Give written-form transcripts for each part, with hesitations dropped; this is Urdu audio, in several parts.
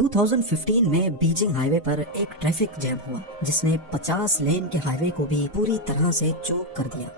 2015 میں بیجنگ ہائی وے پر ایک ٹریفک جیم ہوا جس نے 50 لین کے ہائی وے کو بھی پوری طرح سے چوک کر دیا۔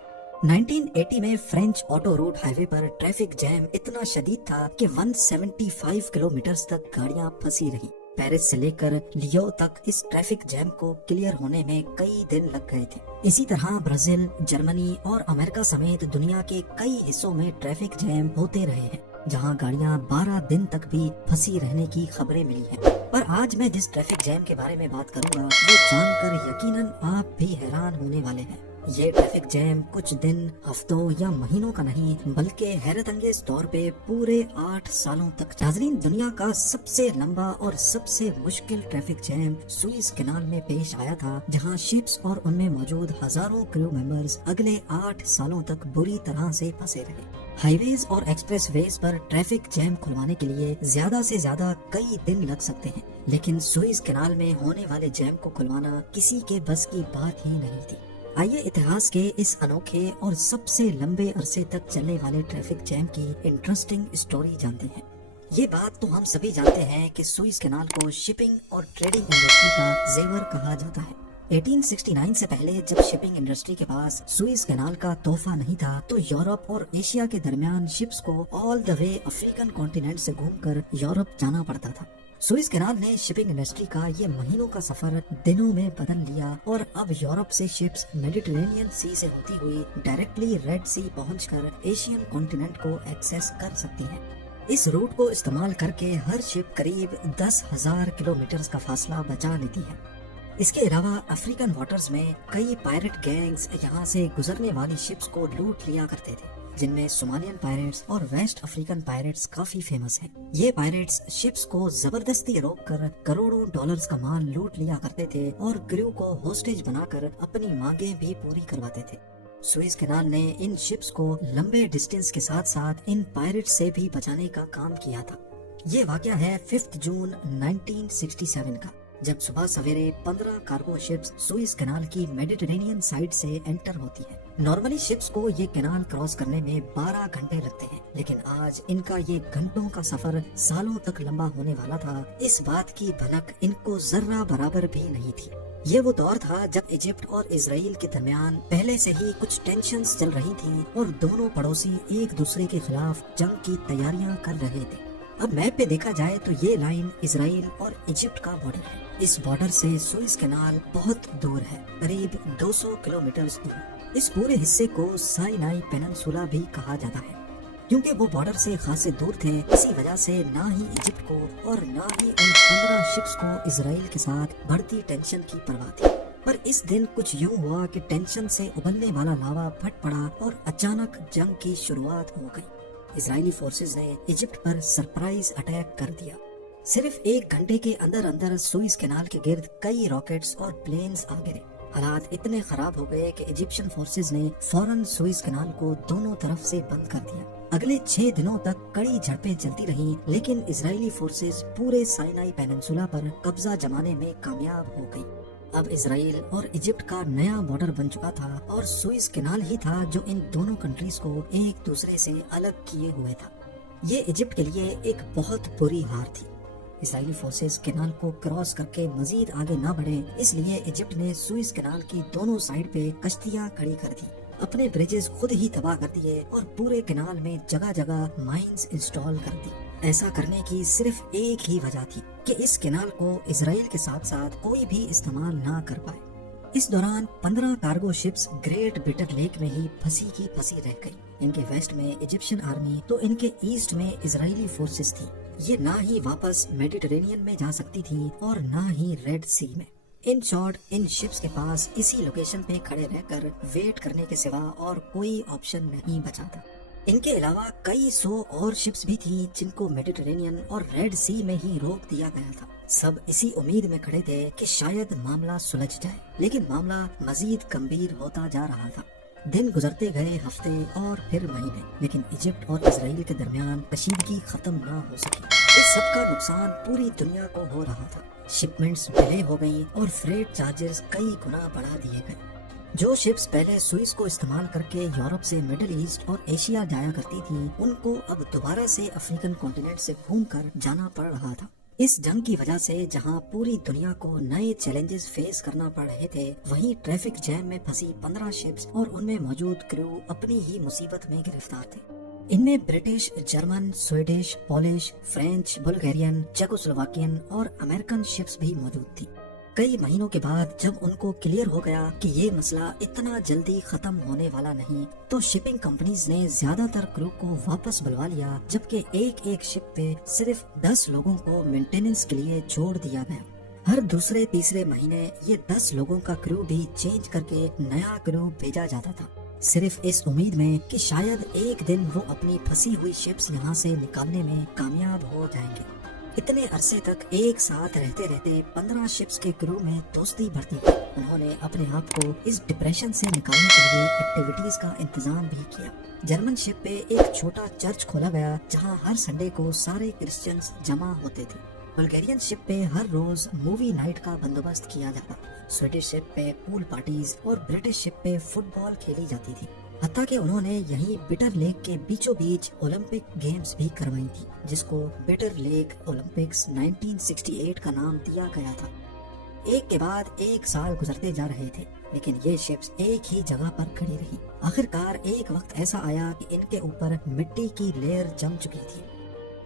1980 میں فرینچ آٹو روڈ ہائی وے پر ٹریفک جیم اتنا شدید تھا کہ 175 کلومیٹرز تک گاڑیاں پھنسی رہی۔ پیرس سے لے کر لیو تک اس ٹریفک جیم کو کلیئر ہونے میں کئی دن لگ گئے تھے۔ اسی طرح برازیل، جرمنی اور امریکہ سمیت دنیا کے کئی حصوں میں ٹریفک جیم ہوتے رہے ہیں جہاں گاڑیاں 12 دن تک بھی پھنسی رہنے کی خبریں ملی ہیں۔ پر آج میں جس ٹریفک جیم کے بارے میں بات کروں گا وہ جان کر یقیناً آپ بھی حیران ہونے والے ہیں۔ یہ ٹریفک جیم کچھ دن، ہفتوں یا مہینوں کا نہیں بلکہ حیرت انگیز طور پہ پورے 8 سالوں تک۔ ناظرین، دنیا کا سب سے لمبا اور سب سے مشکل ٹریفک جیم سوئز کینال میں پیش آیا تھا جہاں شپس اور ان میں موجود ہزاروں کریو ممبرز اگلے 8 سالوں تک بری طرح سے پھنسے رہے۔ ہائی ویز اور ایکسپریس ویز پر ٹریفک جیم کھلوانے کے لیے زیادہ سے زیادہ کئی دن لگ سکتے ہیں، لیکن سوئز کینال میں ہونے والے جیم کو کھلوانا کسی کے بس کی بات ہی نہیں تھی۔ آئیے اتہاس کے اس انوکھے اور سب سے لمبے عرصے تک چلنے والے ٹریفک جیم کی انٹرسٹنگ اسٹوری جانتے ہیں۔ یہ بات تو ہم سبھی جانتے ہیں کہ سوئز کینال کو شپنگ اور ٹریڈنگ انڈسٹری کا زیور کہا جاتا ہے۔ 1869 سے پہلے جب شپنگ انڈسٹری کے پاس سوئز کینال کا تحفہ نہیں تھا تو یورپ اور ایشیا کے درمیان شپس کو آل دا وے افریقن کانٹیننٹ سے گھوم کر یورپ جانا پڑتا تھا۔ سوئز کینال نے شپنگ انڈسٹری کا یہ مہینوں کا سفر دنوں میں بدل لیا اور اب یورپ سے شپس میڈیٹرینین سی سے ہوتی ہوئی ڈائریکٹلی ریڈ سی پہنچ کر ایشین کانٹیننٹ کو ایکسس کر سکتی ہیں۔ اس روٹ کو استعمال کر کے ہر شپ قریب 10,000 کلومیٹر کا فاصلہ بچا لیتی ہے۔ اس کے علاوہ افریقن واٹرز میں کئی پائرٹ گینگز یہاں سے گزرنے والی شپس کو لوٹ لیا کرتے تھے، جن میں صومالین پائرٹس اور ویسٹ افریقن پائرٹس کافی فیمس ہیں۔ یہ پائرٹس شپس کو زبردستی روک کر کروڑوں ڈالرز کا مال لوٹ لیا کرتے تھے اور کریو کو ہوسٹیج بنا کر اپنی مانگیں بھی پوری کرواتے تھے۔ سوئز کینال نے ان شپس کو لمبے ڈسٹینس کے ساتھ ساتھ ان پائرٹس سے بھی بچانے کا کام کیا تھا۔ یہ واقعہ ہے 5 جون 1967 کا، جب صبح سویرے 15 کارگو شپس سوئز کینال کی میڈیٹرینین سائڈ سے انٹر ہوتی ہیں۔ نارملی شپس کو یہ کینال کراس کرنے میں 12 گھنٹے لگتے ہیں، لیکن آج ان کا یہ گھنٹوں کا سفر سالوں تک لمبا ہونے والا تھا۔ اس بات کی بھنک ان کو ذرہ برابر بھی نہیں تھی۔ یہ وہ دور تھا جب ایجپٹ اور اسرائیل کے درمیان پہلے سے ہی کچھ ٹینشنز چل رہی تھیں اور دونوں پڑوسی ایک دوسرے کے خلاف جنگ کی تیاریاں کر رہے تھے۔ اب میپ پہ دیکھا جائے تو یہ لائن اسرائیل اور ایجپٹ کا بارڈر ہے۔ اس بارڈر سے سوئز کینال بہت دور ہے، قریب 200 کلومیٹر دور۔ اس پورے حصے کو سائنائی پیننسولا بھی کہا جاتا ہے۔ کیونکہ وہ بارڈر سے خاصے دور تھے، اسی وجہ سے نہ ہی ایجپٹ کو اور نہ ہی ان 15 شپس کو اسرائیل کے ساتھ بڑھتی ٹینشن کی پرواہ تھی۔ پر اس دن کچھ یوں ہوا کہ ٹینشن سے ابلنے والا لاوا پھٹ پڑا اور اچانک جنگ کی شروعات ہو گئی۔ اسرائیلی فورسز نے ایجپٹ پر سرپرائز اٹیک کر دیا۔ صرف 1 گھنٹے کے اندر اندر سوئز کینال کے گرد کئی راکٹس اور پلینز آ گرے۔ حالات اتنے خراب ہو گئے کہ ایجپشن فورسز نے فوراً سوئز کینال کو دونوں طرف سے بند کر دیا۔ اگلے 6 دنوں تک کڑی جھڑپیں چلتی رہیں، لیکن اسرائیلی فورسز پورے سائنائی پیننسولا پر قبضہ جمانے میں کامیاب ہو گئی۔ اب اسرائیل اور ایجپٹ کا نیا بارڈر بن چکا تھا اور سوئز کینال ہی تھا جو ان دونوں کنٹریز کو ایک دوسرے سے الگ کیے ہوئے تھا۔ یہ ایجپٹ کے لیے ایک بہت بری ہار تھی۔ اسرائیلی فورسز کینال کو کراس کر کے مزید آگے نہ بڑھے، اس لیے ایجپٹ نے سوئز کینال کی دونوں سائڈ پہ کشتیاں کھڑی کر دی، اپنے بریجز خود ہی تباہ کر دیے اور پورے کینال میں جگہ جگہ مائنز انسٹال کر دی۔ ایسا کرنے کی صرف ایک ہی وجہ تھی کہ اس کینال کو اسرائیل کے ساتھ ساتھ کوئی بھی استعمال نہ کر پائے۔ اس دوران 15 cargo ships Great Bitter Lake میں ہی پھنسی کی پھنسی رہ گئی۔ ان کے ویسٹ میں ایجپشن آرمی تو ان کے ایسٹ میں اسرائیلی فورسز تھی۔ یہ نہ ہی واپس میڈیٹرینین میں جا سکتی تھی اور نہ ہی ریڈ سی میں۔ ان شارٹ، ان شپس کے پاس اسی لوکیشن پہ کھڑے رہ کر ویٹ کرنے کے سوا اور کوئی آپشن نہیں بچا تھا۔ ان کے علاوہ کئی 100 اور شپس بھی تھیں جن کو میڈیٹرینین اور ریڈ سی میں ہی روک دیا گیا تھا۔ سب اسی امید میں کھڑے تھے کہ شاید معاملہ سلجھ جائے، لیکن معاملہ مزید گمبھیر ہوتا جا رہا تھا۔ دن گزرتے گئے، ہفتے اور پھر مہینے، لیکن ایجپٹ اور اسرائیل کے درمیان کشیدگی ختم نہ ہو سکی۔ اس سب کا نقصان پوری دنیا کو ہو رہا تھا۔ شپمنٹس ڈیلے ہو گئی اور فریٹ چارجز کئی گنا بڑھا دیے گئے۔ جو شپس پہلے سوئس کو استعمال کر کے یورپ سے مڈل ایسٹ اور ایشیا جایا کرتی تھی، ان کو اب دوبارہ سے افریقن کانٹیننٹ سے گھوم کر جانا پڑ رہا تھا۔ اس جنگ کی وجہ سے جہاں پوری دنیا کو نئے چیلنجز فیس کرنا پڑ رہے تھے، وہیں ٹریفک جیم میں پھنسی 15 شپس اور ان میں موجود کرو اپنی ہی مصیبت میں گرفتار تھے۔ ان میں British, German, Swedish, Polish, French, Bulgarian, Czechoslovakian اور امریکن شپس بھی موجود تھی۔ کئی مہینوں کے بعد جب ان کو کلیئر ہو گیا کہ یہ مسئلہ اتنا جلدی ختم ہونے والا نہیں، تو شپنگ کمپنیز نے زیادہ تر کرو کو واپس بلوا لیا، جبکہ ایک شپ پہ صرف 10 لوگوں کو مینٹیننس کے لیے چھوڑ دیا گیا۔ ہر دوسرے تیسرے مہینے یہ 10 لوگوں کا کرو بھی چینج کر کے نیا کرو بھیجا جاتا تھا، صرف اس امید میں کہ شاید ایک دن وہ اپنی پھنسی ہوئی شپس یہاں سے نکالنے میں کامیاب ہو جائیں گے۔ اتنے عرصے تک ایک ساتھ رہتے رہتے 15 شپس کے کرو میں دوستی بڑھتی گئی۔ انہوں نے اپنے آپ کو اس ڈپریشن سے نکالنے کے لیے ایکٹیویٹیز کا انتظام بھی کیا۔ جرمن شپ پہ ایک چھوٹا چرچ کھولا گیا جہاں ہر سنڈے کو سارے کرسچنز جمع ہوتے تھے۔ بلغیرین شپ پہ ہر روز مووی نائٹ کا بندوبست کیا جاتا۔ سویڈش شپ پہ پول پارٹیز اور برٹش شپ پہ فٹ بال کھیلی جاتی تھی، حتیٰ کہ انہوں نے یہیں بیٹر لیک کے بیچوں بیچ اولمپک گیمز بھی کروائی تھی، جس کو بیٹر لیک اولمپکس 1968 کا نام دیا گیا تھا۔ ایک کے بعد ایک سال گزرتے جا رہے تھے، لیکن یہ شپس ایک ہی جگہ پر کھڑی رہی۔ آخرکار ایک وقت ایسا آیا کہ ان کے اوپر مٹی کی لیئر جم چکی تھی،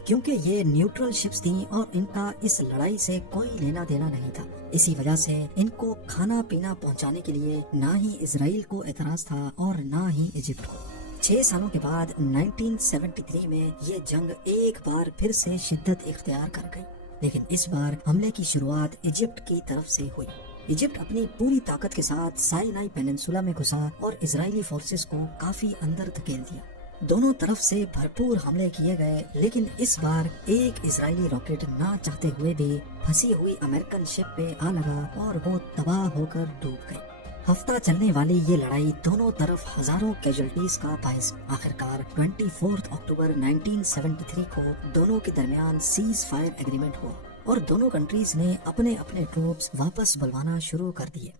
کیونکہ یہ نیوٹرل شپس تھیں اور ان کا اس لڑائی سے کوئی لینا دینا نہیں تھا۔ اسی وجہ سے ان کو کھانا پینا پہنچانے کے لیے نہ ہی اسرائیل کو اعتراض تھا اور نہ ہی ایجپٹ کو۔ 6 سالوں کے بعد 1973 میں یہ جنگ ایک بار پھر سے شدت اختیار کر گئی، لیکن اس بار حملے کی شروعات ایجپٹ کی طرف سے ہوئی۔ ایجپٹ اپنی پوری طاقت کے ساتھ سائنائی پیننسولا میں گھسا اور اسرائیلی فورسز کو کافی اندر دھکیل دیا۔ دونوں طرف سے بھرپور حملے کیے گئے، لیکن اس بار ایک اسرائیلی راکٹ نہ چاہتے ہوئے بھی پھنسی ہوئی امریکن شپ پہ آ لگا اور وہ تباہ ہو کر ڈوب گئی۔ ہفتہ چلنے والی یہ لڑائی دونوں طرف ہزاروں کیجولٹیز کا باعث آخرکار 24 اکتوبر 1973 کو دونوں کے درمیان سیز فائر ایگریمنٹ ہوا اور دونوں کنٹریز نے اپنے اپنے ٹروپس واپس بلوانا شروع کر دیے۔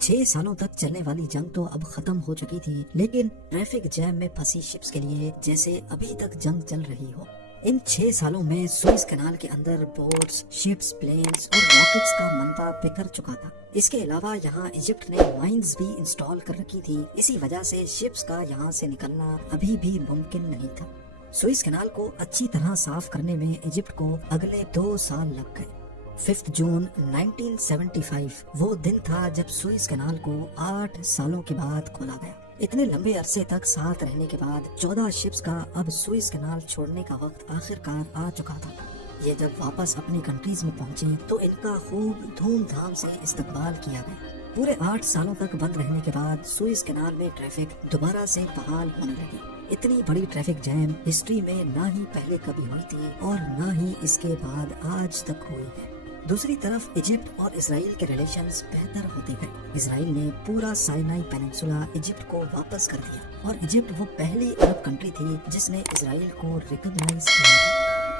6 سالوں تک چلنے والی جنگ تو اب ختم ہو چکی تھی، لیکن ٹریفک جیم میں پھنسی شپس کے لیے جیسے ابھی تک جنگ چل رہی ہو۔ ان 6 سالوں میں سوئز کینال کے اندر بوٹس، شپس، پلینز اور راکٹس کا منبع بکھر چکا تھا۔ اس کے علاوہ یہاں ایجپٹ نے مائنز بھی انسٹال کر رکھی تھی، اسی وجہ سے شپس کا یہاں سے نکلنا ابھی بھی ممکن نہیں تھا۔ سوئز کینال کو اچھی طرح صاف کرنے میں ایجپٹ کو اگلے 2 سال لگ گئے۔ 5 جون 1975 وہ دن تھا جب سوئز کینال کو 8 سالوں کے بعد کھولا گیا۔ اتنے لمبے عرصے تک ساتھ رہنے کے بعد 14 شپس کا اب سوئز کینال چھوڑنے کا وقت آخرکار آ چکا تھا۔ یہ جب واپس اپنی کنٹریز میں پہنچی تو ان کا خوب دھوم دھام سے استقبال کیا گیا۔ پورے 8 سالوں تک بند رہنے کے بعد سوئز کینال میں ٹریفک دوبارہ سے بحال ہونے لگی۔ اتنی بڑی ٹریفک جیم ہسٹری میں نہ ہی پہلے کبھی ہوئی تھی اور نہ ہی اس کے بعد آج تک ہوئی ہے۔ دوسری طرف ایجپٹ اور اسرائیل کے ریلیشنز بہتر ہوتے گئے۔ اسرائیل نے پورا سائنائی پیننسولا ایجپٹ کو واپس کر دیا اور ایجپٹ وہ پہلی عرب کنٹری تھی جس نے اسرائیل کو ریکگنائز کیا۔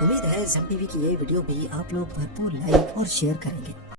امید ہے زم ٹی وی کی یہ ویڈیو بھی آپ لوگ بھرپور لائک اور شیئر کریں گے۔